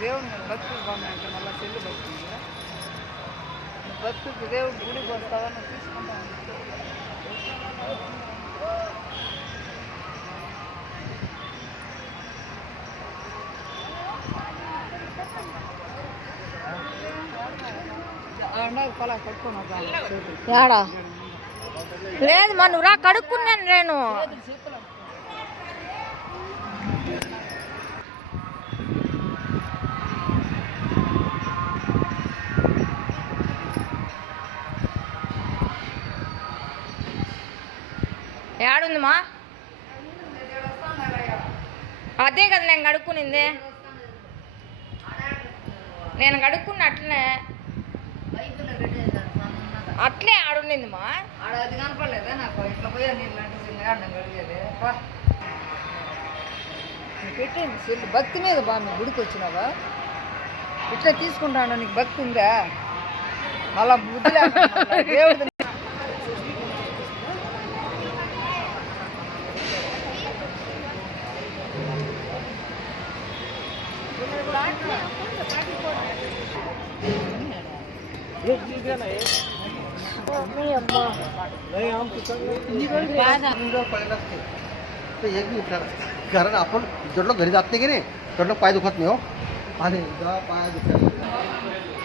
దేవుని భక్తి బాగుందంటే మళ్ళీ చెల్లి భక్తి భక్తికి దేవుడి గుడికి వస్తావని తీసుకుంటాను. పొలా కట్టుకున్నా ఏడా లేదు మా నువ్వు రా కడుక్కున్నాను నేను. ఏడుందిమా? అదే కదా నేను కడుక్కునింది. నేను కడుక్కున్న అట్లనే అట్లే ఆడుండిందిమా. ఆడ అది కనపడలేదా నాకు? ఇట్లా పోయా నీళ్ళు అంటే చిన్నగా అన్నం కడిగేది పెట్టండి చెల్లి భక్తి మీద బా మీ గుడికి వచ్చినావా? ఇట్లా తీసుకుంటాను. నీకు భక్తి ఉందా? మళ్ళా బుద్ధి దేవుడు कारण आपण जडलो घरी जात नाही की नाही जडलो पाय दुखत नाही हो. आणि पाय दुखत